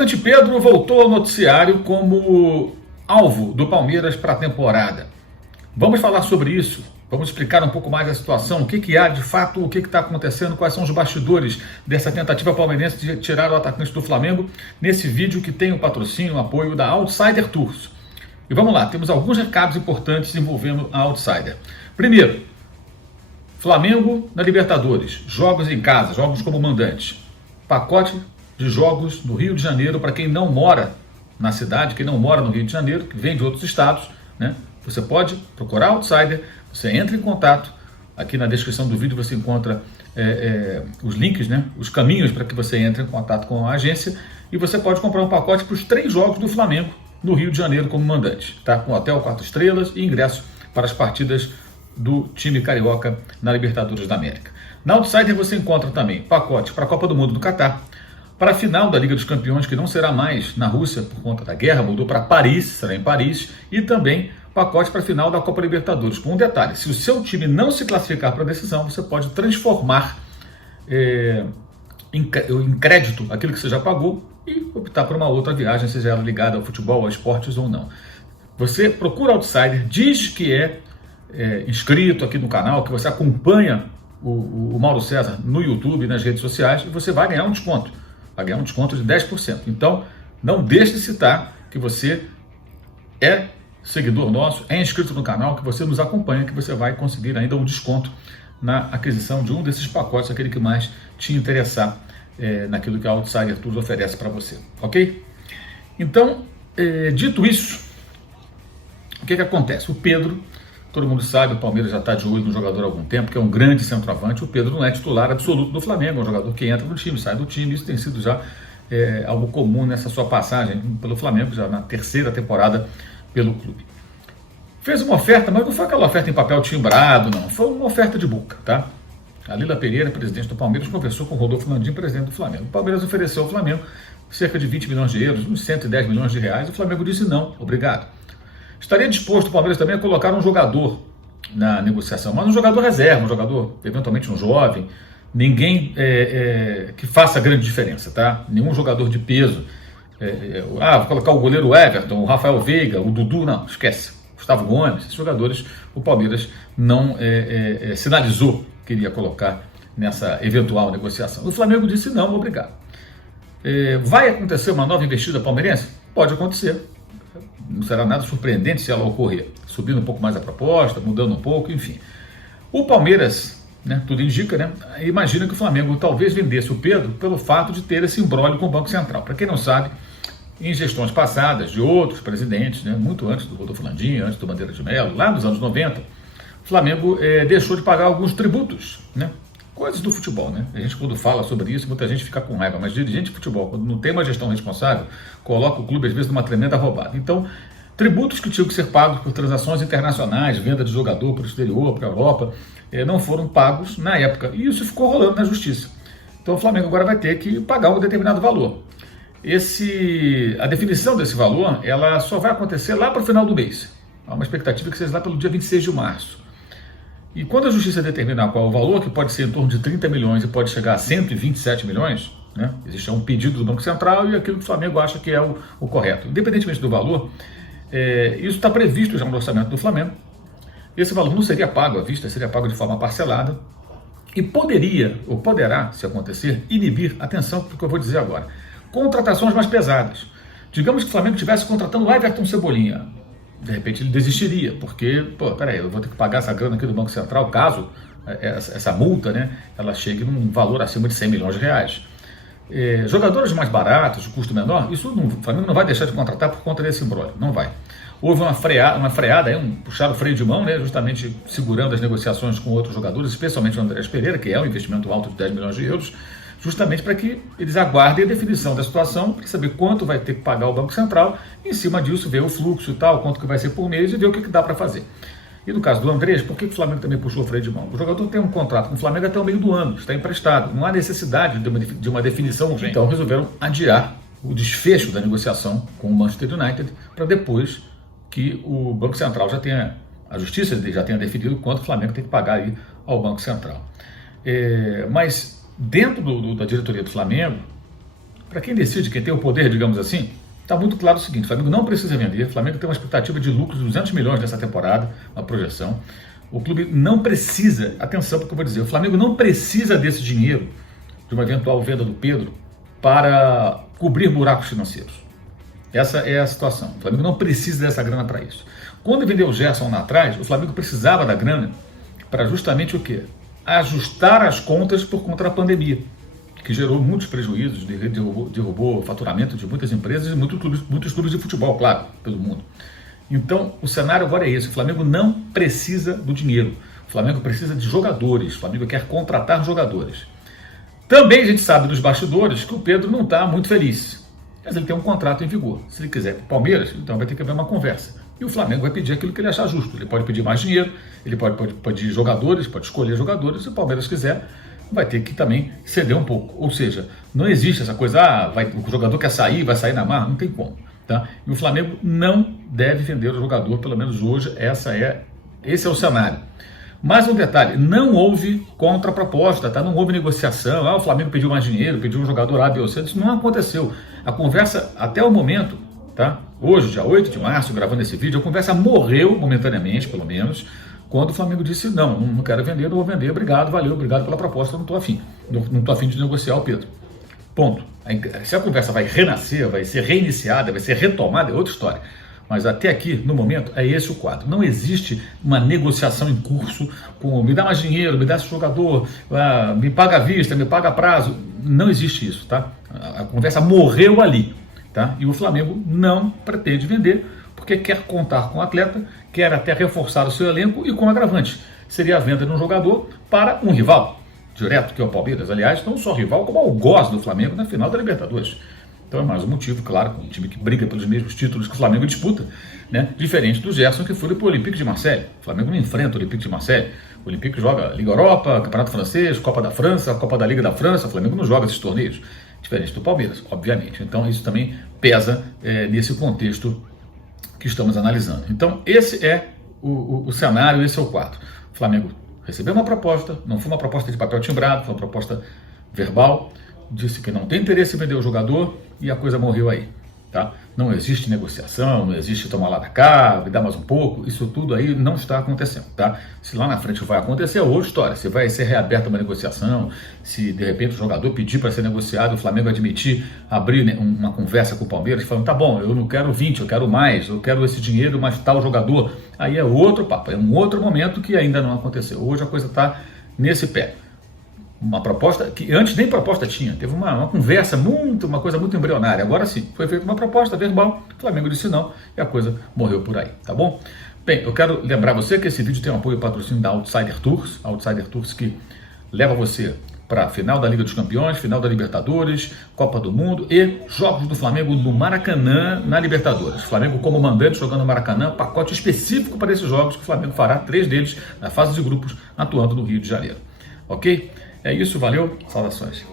atacante Pedro voltou ao noticiário como alvo do Palmeiras para a temporada. Vamos falar sobre isso, vamos explicar um pouco mais a situação, o que há de fato, o que está acontecendo, quais são os bastidores dessa tentativa palmeirense de tirar o atacante do Flamengo, nesse vídeo que tem o patrocínio, o apoio da Outsider Tours. E vamos lá, temos alguns recados importantes envolvendo a Outsider. Primeiro, Flamengo na Libertadores, jogos em casa, jogos como mandante, pacote de jogos no Rio de Janeiro para quem não mora na cidade, quem não mora no Rio de Janeiro, que vem de outros estados, né? Você pode procurar Outsider, você entra em contato, aqui na descrição do vídeo você encontra os links, né? Os caminhos para que você entre em contato com a agência, e você pode comprar um pacote para os 3 jogos do Flamengo no Rio de Janeiro como mandante, tá? Com hotel 4 estrelas e ingresso para as partidas do time carioca na Libertadores da América. Na Outsider você encontra também pacote para a Copa do Mundo do Catar, para a final da Liga dos Campeões, que não será mais na Rússia por conta da guerra, mudou para Paris, será em Paris, e também pacote para a final da Copa Libertadores. Com um detalhe, se o seu time não se classificar para a decisão, você pode transformar em crédito aquilo que você já pagou e optar por uma outra viagem, seja ela ligada ao futebol, a esportes ou não. Você procura Outsider, diz que é inscrito aqui no canal, que você acompanha o Mauro César no YouTube e nas redes sociais, e você vai ganhar um desconto. Vai ganhar um desconto de 10%. Então, não deixe de citar que você é seguidor nosso, é inscrito no canal, que você nos acompanha, que você vai conseguir ainda um desconto na aquisição de um desses pacotes, aquele que mais te interessar naquilo que a Outsider Tours oferece para você, ok? Então, dito isso, o que acontece? O Pedro, todo mundo sabe, o Palmeiras já está de olho no jogador há algum tempo, que é um grande centroavante. O Pedro não é titular absoluto do Flamengo, é um jogador que entra no time, sai do time. Isso tem sido já algo comum nessa sua passagem pelo Flamengo, já na 3ª temporada pelo clube. Fez uma oferta, mas não foi aquela oferta em papel timbrado, não. Foi uma oferta de boca, tá? A Lila Pereira, presidente do Palmeiras, conversou com o Rodolfo Landim, presidente do Flamengo. O Palmeiras ofereceu ao Flamengo cerca de 20 milhões de euros, uns 110 milhões de reais. O Flamengo disse não, obrigado. Estaria disposto o Palmeiras também a colocar um jogador na negociação, mas um jogador reserva, um jogador, eventualmente um jovem, ninguém que faça grande diferença, tá? Nenhum jogador de peso. Vou colocar o goleiro Everton, o Rafael Veiga, o Dudu, não, esquece. Gustavo Gomes, esses jogadores, o Palmeiras não sinalizou que iria colocar nessa eventual negociação. O Flamengo disse não, obrigado. Vai acontecer uma nova investida palmeirense? Pode acontecer. Não será nada surpreendente se ela ocorrer, subindo um pouco mais a proposta, mudando um pouco, enfim. O Palmeiras, né, tudo indica, né, imagina que o Flamengo talvez vendesse o Pedro pelo fato de ter esse imbróglio com o Banco Central. Para quem não sabe, em gestões passadas de outros presidentes, né, muito antes do Rodolfo Landim, antes do Bandeira de Mello, lá nos anos 90, o Flamengo deixou de pagar alguns tributos, né, coisas do futebol, né? A gente, quando fala sobre isso, muita gente fica com raiva, mas dirigente de futebol, quando não tem uma gestão responsável, coloca o clube às vezes numa tremenda roubada. Então, tributos que tinham que ser pagos por transações internacionais, venda de jogador para o exterior, para a Europa, não foram pagos na época, e isso ficou rolando na justiça. Então o Flamengo agora vai ter que pagar um determinado valor. A definição desse valor, ela só vai acontecer lá para o final do mês. Há uma expectativa que seja lá pelo dia 26 de março. E quando a justiça determinar qual é o valor, que pode ser em torno de 30 milhões e pode chegar a 127 milhões, né? Existe um pedido do Banco Central e aquilo que o Flamengo acha que é o correto. Independentemente do valor, isso está previsto já no orçamento do Flamengo. Esse valor não seria pago à vista, seria pago de forma parcelada e poderia, ou poderá, se acontecer, inibir, atenção para o que eu vou dizer agora, contratações mais pesadas. Digamos que o Flamengo estivesse contratando o Everton Cebolinha. De repente ele desistiria, porque, peraí, eu vou ter que pagar essa grana aqui do Banco Central, caso essa multa, né, ela chegue num valor acima de 100 milhões de reais. Jogadores mais baratos, de custo menor, isso o Flamengo não vai deixar de contratar por conta desse imbróglio, não vai. Houve uma freada, puxar o freio de mão, né, justamente segurando as negociações com outros jogadores, especialmente o Andrés Pereira, que é um investimento alto de 10 milhões de euros, justamente para que eles aguardem a definição da situação, para saber quanto vai ter que pagar o Banco Central, e em cima disso ver o fluxo e tal, quanto que vai ser por mês e ver o que dá para fazer. E no caso do Andrés, por que o Flamengo também puxou o freio de mão? O jogador tem um contrato com o Flamengo até o meio do ano, está emprestado, não há necessidade de uma definição urgente. Então resolveram adiar o desfecho da negociação com o Manchester United para depois que o Banco Central a Justiça já tenha definido quanto o Flamengo tem que pagar aí ao Banco Central. Mas dentro da diretoria do Flamengo, para quem decide, quem tem o poder, digamos assim, está muito claro o seguinte: o Flamengo não precisa vender, o Flamengo tem uma expectativa de lucro de 200 milhões nessa temporada, uma projeção. O clube não precisa, atenção porque eu vou dizer, o Flamengo não precisa desse dinheiro, de uma eventual venda do Pedro, para cobrir buracos financeiros. Essa é a situação. O Flamengo não precisa dessa grana para isso. Quando vendeu o Gerson lá atrás, o Flamengo precisava da grana para justamente o quê? Ajustar as contas por conta da pandemia, que gerou muitos prejuízos, derrubou o faturamento de muitas empresas e muitos clubes de futebol, claro, pelo mundo. Então, o cenário agora é esse: o Flamengo não precisa do dinheiro, o Flamengo precisa de jogadores, o Flamengo quer contratar jogadores. Também a gente sabe dos bastidores que o Pedro não está muito feliz, mas ele tem um contrato em vigor. Se ele quiser para o Palmeiras, então vai ter que haver uma conversa. E o Flamengo vai pedir aquilo que ele achar justo. Ele pode pedir mais dinheiro, ele pode pedir jogadores, pode escolher jogadores. Se o Palmeiras quiser, vai ter que também ceder um pouco. Ou seja, não existe essa coisa, o jogador quer sair, vai sair na marra, não tem como. Tá? E o Flamengo não deve vender o jogador, pelo menos hoje, esse é o cenário. Mais um detalhe: não houve contraproposta, tá? Não houve negociação. O Flamengo pediu mais dinheiro, pediu um jogador A, B ou C. Isso não aconteceu. A conversa, até o momento, tá? Hoje, dia 8 de março, gravando esse vídeo, a conversa morreu momentaneamente, pelo menos, quando o Flamengo disse: não quero vender, não vou vender, obrigado, valeu, obrigado pela proposta, não estou afim. Não estou afim de negociar o Pedro. Ponto. Se a conversa vai renascer, vai ser reiniciada, vai ser retomada, é outra história. Mas até aqui, no momento, é esse o quadro. Não existe uma negociação em curso com me dá mais dinheiro, me dá esse jogador, me paga à vista, me paga a prazo. Não existe isso, tá? A conversa morreu ali, tá? E o Flamengo não pretende vender, porque quer contar com o atleta, quer até reforçar o seu elenco e com agravante. Seria a venda de um jogador para um rival direto, que é o Palmeiras. Aliás, não só rival, como algoz do Flamengo na final da Libertadores. Então é mais um motivo, claro, com um time que briga pelos mesmos títulos que o Flamengo disputa, né? Diferente do Gerson, que foi para o Olympique de Marseille. O Flamengo não enfrenta o Olympique de Marseille. O Olympique joga Liga Europa, Campeonato Francês, Copa da França, Copa da Liga da França. O Flamengo não joga esses torneios. Diferente do Palmeiras, obviamente. Então isso também pesa nesse contexto que estamos analisando. Então esse é o cenário, esse é o quadro. O Flamengo recebeu uma proposta, não foi uma proposta de papel timbrado, foi uma proposta verbal, disse que não tem interesse em vender o jogador e a coisa morreu aí, tá? Não existe negociação, não existe tomar lá da cá, me dá mais um pouco, isso tudo aí não está acontecendo, tá? Se lá na frente vai acontecer, é outra história. Se vai ser reaberta uma negociação, se de repente o jogador pedir para ser negociado, o Flamengo admitir, abrir uma conversa com o Palmeiras, falando: tá bom, eu não quero 20, eu quero mais, eu quero esse dinheiro, mas tal jogador, aí é outro papo, é um outro momento que ainda não aconteceu. Hoje a coisa está nesse pé. Uma proposta que antes nem proposta tinha, teve uma conversa uma coisa muito embrionária. Agora sim, foi feita uma proposta verbal, o Flamengo disse não e a coisa morreu por aí, tá bom? Bem, eu quero lembrar você que esse vídeo tem um apoio e patrocínio da Outsider Tours que leva você para a final da Liga dos Campeões, final da Libertadores, Copa do Mundo e jogos do Flamengo no Maracanã na Libertadores. Flamengo como mandante jogando no Maracanã, pacote específico para esses jogos que o Flamengo fará 3 deles na fase de grupos, atuando no Rio de Janeiro. Ok? É isso, valeu, saudações.